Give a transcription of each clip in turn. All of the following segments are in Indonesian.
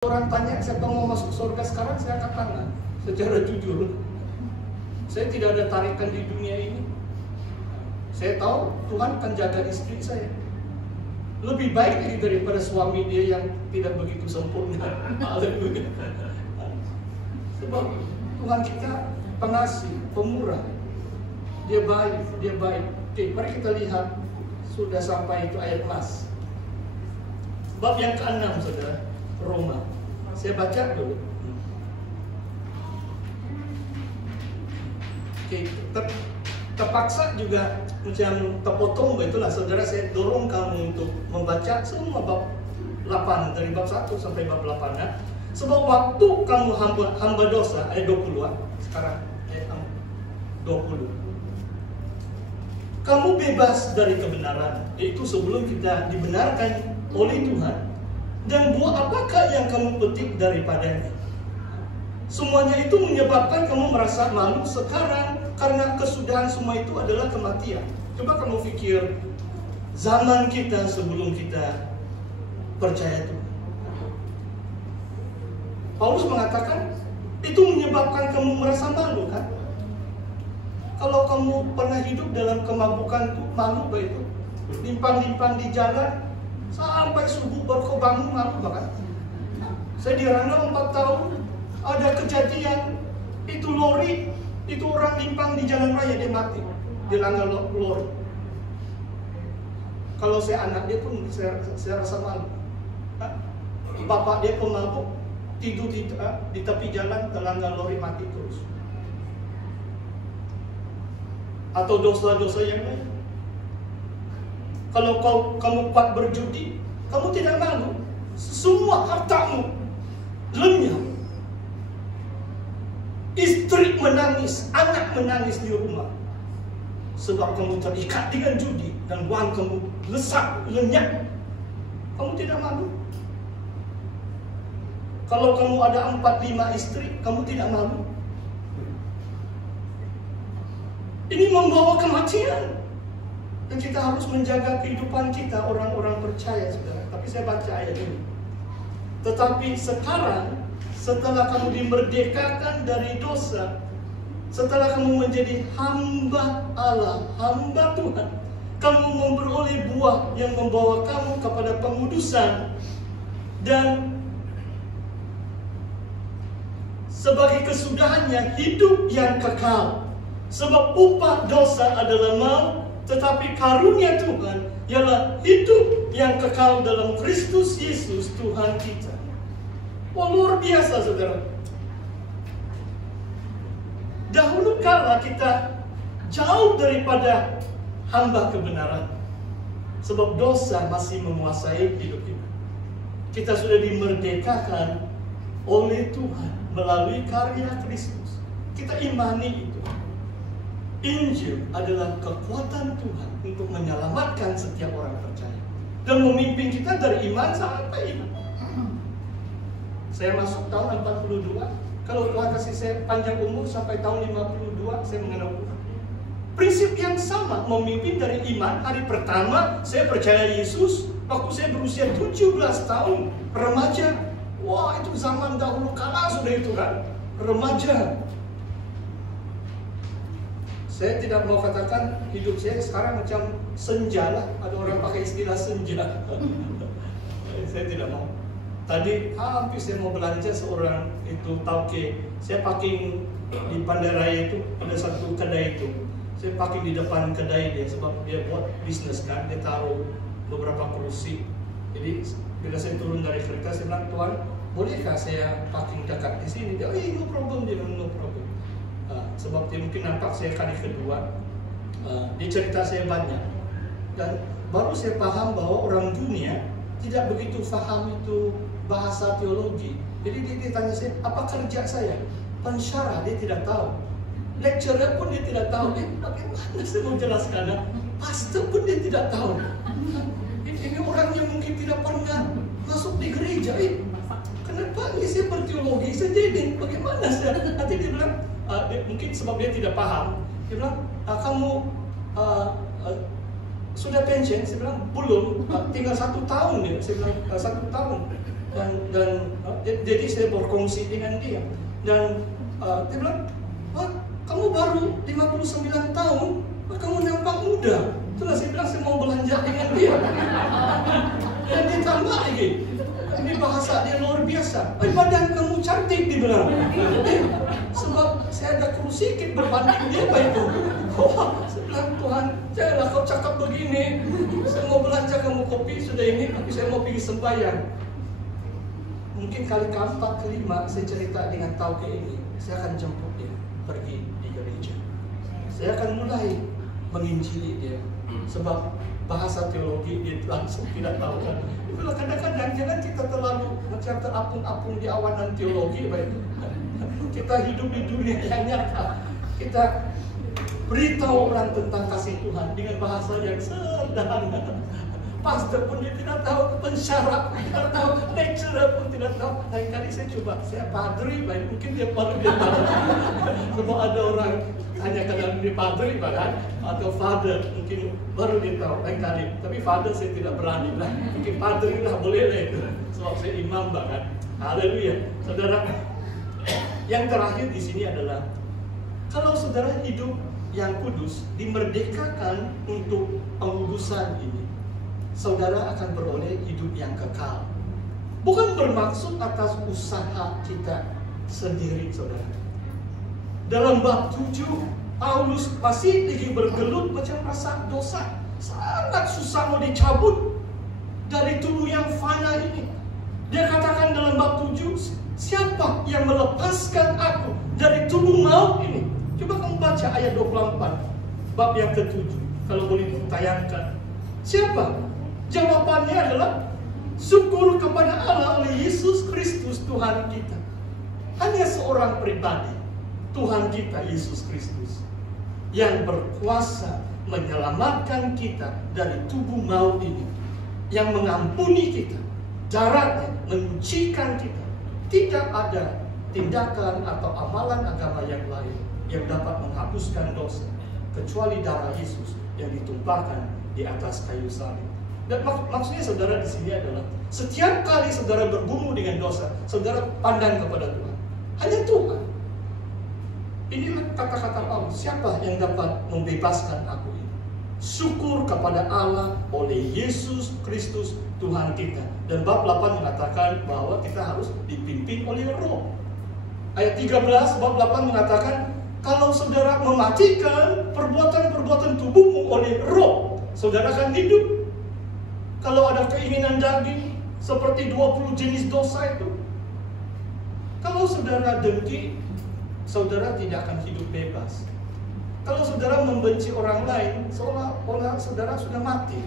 Orang tanya siapa mau masuk surga sekarang, saya angkat tangan secara jujur. Saya tidak ada tarikan di dunia ini. Saya tahu Tuhan akan jaga istri saya lebih baik lagi daripada suami dia yang tidak begitu sempurna. Haleluya. Sebab Tuhan kita pengasih, pemurah. Dia baik, dia baik. Oke, mari kita lihat sudah sampai itu ayat emas. Bab yang ke-6, saudara, Roma. Saya baca dulu. Oke, terpaksa juga macam terpotong, itulah saudara, saya dorong kamu untuk membaca semua bab 8 dari bab 1 sampai bab 8 ya. Sebab waktu kamu hamba dosa, ayat 20 sekarang ayat 20. Kamu bebas dari kebenaran, yaitu sebelum kita dibenarkan oleh Tuhan. Dan buah apakah yang kamu petik daripadanya? Semuanya itu menyebabkan kamu merasa malu sekarang, karena kesudahan semua itu adalah kematian. Coba kamu pikir zaman kita sebelum kita percaya Tuhan. Paulus mengatakan itu menyebabkan kamu merasa malu, kan? Kalau kamu pernah hidup dalam kemabukan, malu begitu, limpang-limpang di jalan sampai subuh baru kau bangun, malu bahkan. Saya di Rangga 4 tahun, ada kejadian itu lori, itu orang limpang di jalan raya, dia mati, dilanggar lori. Kalau saya anak dia pun saya rasa malu. Bapak dia pemabuk, tidur di tepi jalan, terlanggar lori, mati terus. Atau dosa-dosa yang lain. Kalau kamu kuat berjudi, kamu tidak malu. Semua hartamu lenyap. Istri menangis, anak menangis di rumah. Sebab kamu terikat dengan judi dan uang kamu lenyap. Kamu tidak malu. Kalau kamu ada 4-5 istri, kamu tidak malu. Ini membawa kematian. Dan kita harus menjaga kehidupan kita, orang-orang percaya, saudara. Tapi saya baca ayat ini. Tetapi sekarang, setelah kamu dimerdekakan dari dosa, setelah kamu menjadi hamba Allah, hamba Tuhan, kamu memperoleh buah yang membawa kamu kepada pengudusan. Dan sebagai kesudahannya, hidup yang kekal. Sebab upah dosa adalah maut, tetapi karunia Tuhan ialah hidup yang kekal dalam Kristus Yesus Tuhan kita. Wah, luar biasa, saudara. Dahulu kala kita jauh daripada hamba kebenaran, sebab dosa masih menguasai hidup kita. Kita sudah dimerdekakan oleh Tuhan melalui karya Kristus. Kita imani itu. Injil adalah kekuatan Tuhan untuk menyelamatkan setiap orang percaya dan memimpin kita dari iman sampai iman. Saya masuk tahun 42. Kalau Tuhan kasih saya panjang umur sampai tahun 52, saya mengenal Tuhan. Prinsip yang sama, memimpin dari iman. Hari pertama saya percaya Yesus waktu saya berusia 17 tahun, remaja. Wah, itu zaman dahulu kala sudah itu kan, remaja. Saya tidak mau katakan hidup saya sekarang macam senja lah. Ada orang pakai istilah senja. Saya tidak mau. Tadi hampir saya mau belanja, seorang itu tauke. Saya parking di Pandai Raya itu, ada satu kedai itu. Saya parking di depan kedai dia sebab dia buat bisnis kan. Dia taruh beberapa kursi. Jadi bila saya turun dari kereta, saya bilang, "Tuan, bolehkah saya parking dekat di sini?" Dia, "No problem," dia bilang, "No problem." Sebab dia mungkin nampak saya kali kedua. Dia cerita saya banyak. Dan baru saya paham bahwa orang dunia tidak begitu faham itu bahasa teologi. Jadi dia tanya saya, apa kerja saya? Pensyarah dia tidak tahu. Lecturer pun dia tidak tahu. Bagaimana saya mau jelaskan? Pastor pun dia tidak tahu. Ini orang yang mungkin tidak pernah masuk di gereja. Kenapa ini saya berteologi? Saya jadi bagaimana saya? Nanti dia bilang, mungkin sebab dia tidak paham. Dia bilang, kamu sudah pensiun? Saya bilang, belum, tinggal 1 tahun ya. Saya bilang, 1 tahun. Jadi saya berkongsi dengan dia. Dan dia bilang, "Wah, kamu baru 59 tahun, kamu nampak muda." Itulah saya bilang, saya mau belanja dengan dia. Dan dia tambah lagi, ini bahasa dia luar biasa. Badan kamu cantik, dia bilang. Sebab saya agak kurus sedikit berbanding dia Pak itu. Wah, saya bilang, Tuhan, janganlah kau cakap begini. Saya mau belanja kamu kopi sudah ini, tapi saya mau pergi sembahyang. Mungkin kali keempat, kelima saya cerita dengan Tauke ini, saya akan jemput dia pergi di gereja. Saya akan mulai menginjili dia. Sebab bahasa teologi dia langsung tidak tahu kan. Itulah kadang-kadang jangan kita terlalu macam terapung-apung di awanan teologi Pak. Kita hidup di dunia yang nyata. Kita beritahu orang tentang kasih Tuhan dengan bahasa yang sederhana. Pastor pun dia tidak tahu, pensyarah pun tidak tahu, lecturer pun tidak tahu. Lain kali saya coba, saya padri, baik mungkin dia baru dia tahu. Sebab ada orang tanya kadang dia padri bahkan atau father, mungkin baru dia tahu. Lain kali, tapi father saya tidak berani lah. Mungkin padri lah boleh lah itu. Sebab saya imam bahkan. Haleluya, saudara. Yang terakhir di sini adalah kalau saudara hidup yang kudus dimerdekakan untuk pengudusan ini, saudara akan beroleh hidup yang kekal. Bukan bermaksud atas usaha kita sendiri, saudara. Dalam bab 7, Paulus masih lagi bergelut macam rasa dosa. Sangat susah mau dicabut dari tubuh yang fana ini. Dia katakan dalam bab 7, siapa yang melepaskan aku dari tubuh maut ini? Coba kamu baca ayat 24, bab yang ke-7. Kalau boleh ditayangkan. Siapa? Jawabannya adalah syukur kepada Allah oleh Yesus Kristus Tuhan kita. Hanya seorang pribadi, Tuhan kita Yesus Kristus, yang berkuasa menyelamatkan kita dari tubuh maut ini, yang mengampuni kita, daratnya menyucikan kita. Tidak ada tindakan atau amalan agama yang lain yang dapat menghapuskan dosa kecuali darah Yesus yang ditumpahkan di atas kayu salib. Dan maksudnya saudara di sini adalah setiap kali saudara bergumul dengan dosa, saudara pandang kepada Tuhan. Hanya Tuhan. Inilah kata-kata Paulus, siapa yang dapat membebaskan aku ini? Syukur kepada Allah oleh Yesus Kristus Tuhan kita. Dan bab 8 mengatakan bahwa kita harus dipimpin oleh Roh. Ayat 13 bab 8 mengatakan, kalau saudara mematikan perbuatan-perbuatan tubuhmu oleh Roh, saudara akan hidup. Kalau ada keinginan daging seperti 20 jenis dosa itu, kalau saudara dengki, saudara tidak akan hidup bebas. Kalau saudara membenci orang lain, seolah-olah saudara sudah mati.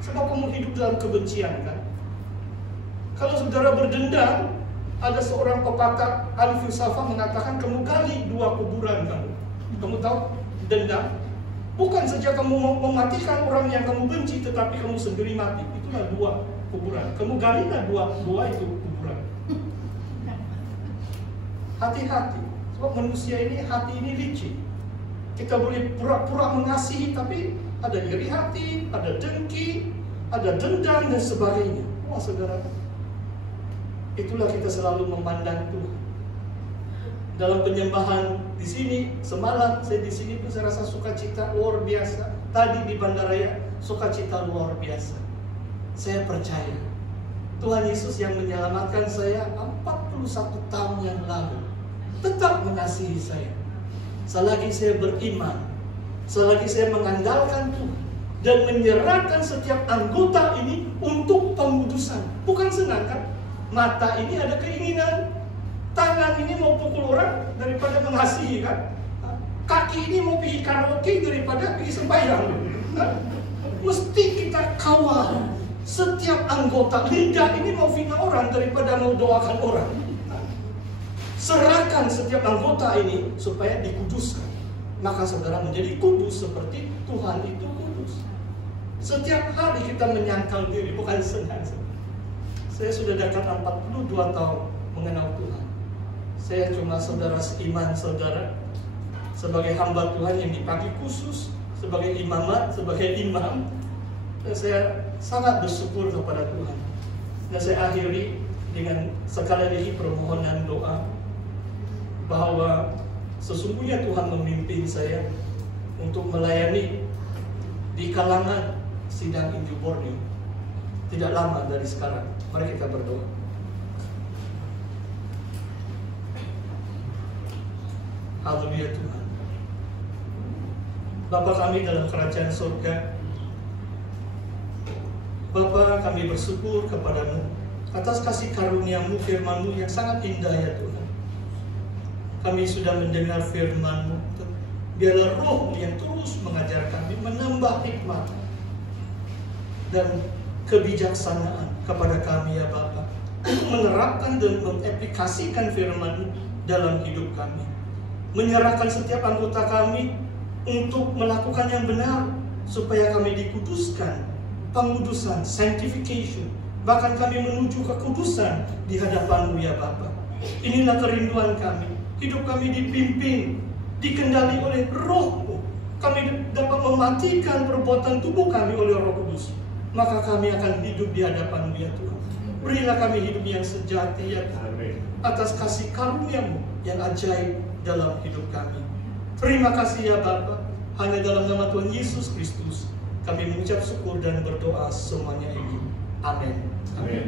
Sebab kamu hidup dalam kebencian kan. Kalau saudara berdendam, ada seorang pepatah ahli filsafat mengatakan kamu gali 2 kuburan kamu. Kamu tahu dendam? Bukan saja kamu mematikan orang yang kamu benci, tetapi kamu sendiri mati. Itulah 2 kuburan. Kamu galilah dua itu kuburan. Hati-hati. Sebab manusia ini, hati ini licin. Kita boleh pura-pura mengasihi, tapi ada iri hati, ada dengki, ada dendam dan sebagainya. Wah saudara, itulah kita selalu memandang Tuhan. Dalam penyembahan di sini semalam, saya di sini pun saya rasa sukacita luar biasa. Tadi di Bandaraya sukacita luar biasa. Saya percaya Tuhan Yesus yang menyelamatkan saya 41 tahun yang lalu tetap mengasihi saya. Selagi saya beriman, selagi saya mengandalkan Tuhan dan menyerahkan setiap anggota ini untuk pengudusan. Bukan senang kan? Mata ini ada keinginan, tangan ini mau pukul orang daripada mengasihi kan? Kaki ini mau pergi karaoke daripada pergi sembahyang. Mesti kita kawal setiap anggota. Lidah ini mau fitnah orang daripada mau doakan orang. Serahkan setiap anggota ini supaya dikuduskan. Maka saudara menjadi kudus seperti Tuhan itu kudus. Setiap hari kita menyangkal diri, bukan senang. Saya sudah dekat 42 tahun mengenal Tuhan. Saya cuma saudara seiman saudara, sebagai hamba Tuhan yang dipakai khusus, sebagai imamat, sebagai imam. Dan saya sangat bersyukur kepada Tuhan. Dan saya akhiri dengan sekali lagi permohonan doa bahwa sesungguhnya Tuhan memimpin saya untuk melayani di kalangan sidang Injil Borneo tidak lama dari sekarang. Mari kita berdoa. Haleluya Tuhan. Bapa kami dalam kerajaan surga, Bapa, kami bersyukur kepadamu atas kasih karunia-Mu, firman-Mu yang sangat indah ya Tuhan. Kami sudah mendengar firman-Mu. Biarlah Roh yang terus mengajar kami, menambah hikmat dan kebijaksanaan kepada kami ya Bapa, untuk menerapkan dan mengaplikasikan firman-Mu dalam hidup kami. Menyerahkan setiap anggota kami untuk melakukan yang benar, supaya kami dikuduskan, pengudusan, sanctification, bahkan kami menuju kekudusan di hadapan-Mu ya Bapa. Inilah kerinduan kami. Hidup kami dipimpin, dikendali oleh Roh-Mu. Kami dapat mematikan perbuatan tubuh kami oleh Roh Kudus. Maka kami akan hidup di hadapan-Mu ya Tuhan. Berilah kami hidup yang sejati ya Tuhan, atas kasih karunia-Mu yang ajaib dalam hidup kami. Terima kasih ya Bapa. Hanya dalam nama Tuhan Yesus Kristus kami mengucap syukur dan berdoa semuanya ini. Amin. Amin.